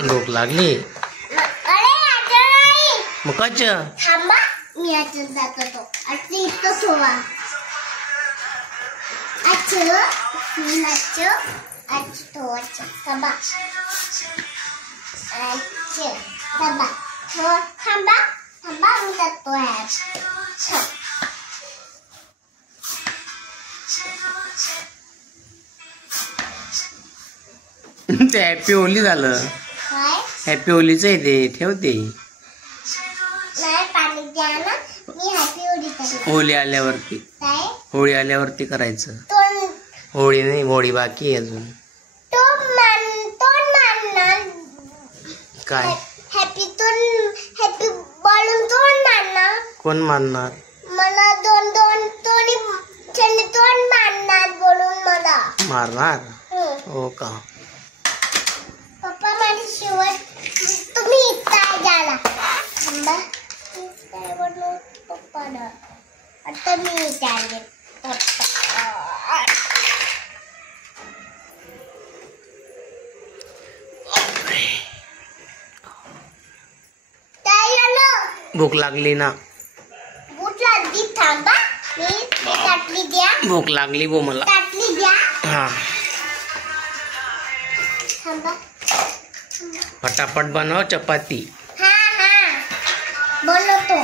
भूक लागली अरे आता नाही मग कच थांबा मी आता जातो तो आता इथं ठेवा अच्छा अच्छा अच्छा तो अच्छा थांबा अच्छा थांबा थांबा थांबा मी जातो आहे ते हॅपी होली झालं काय हॅपी होलीच आहे ते ठेवते नाही पाणी द्या ना मी हॅपी होली करणार होळी आल्यावरती काय होळी आल्यावरती करायचं तो होळी नाही होळी बाकी आहे अजून तो मानणार काय हॅपी बॉलून तोड मारणार कोण मानणार मला दोन त्यांनी तोड मारणार बोलून मला मारणार हो का पप्पा माझी शेवट तुम्ही काय झाला थांबा काय बोललो पप्पाला आता मी झाले भूक लागली ना भूक लागली थांबा मी ताटली द्या भूक लागली बो मला ताटली द्या हा थांबा फटाफट बनव चपाती हा बनवतो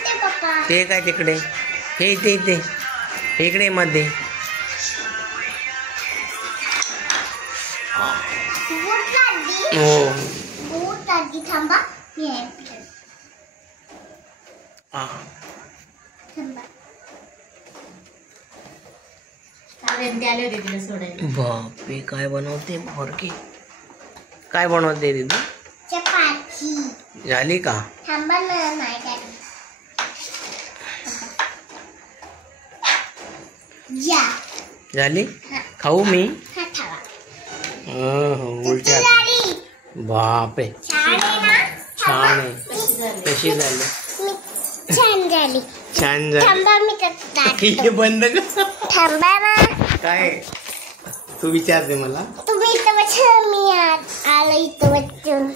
ते पप्पा ते काय तिकडे हे इथे इथे इकडे मध्ये भूक लागली हो भूक लागली थांबा मी हा थांबा बापरे काय बनवते मोरकी काय बनवते दीदी चपाती झाली का थांबा ना नाही झाली या झाली खाऊ मी हा थांबा उलट्या झाली बापरे छान आहे ना छान आहे कशी झाली छान झाली छान झाली थांबा मी करता हे बंद कर थांबा ना काय तू विचारते मला तुम्ही इथं बस मी आलो इथं बसून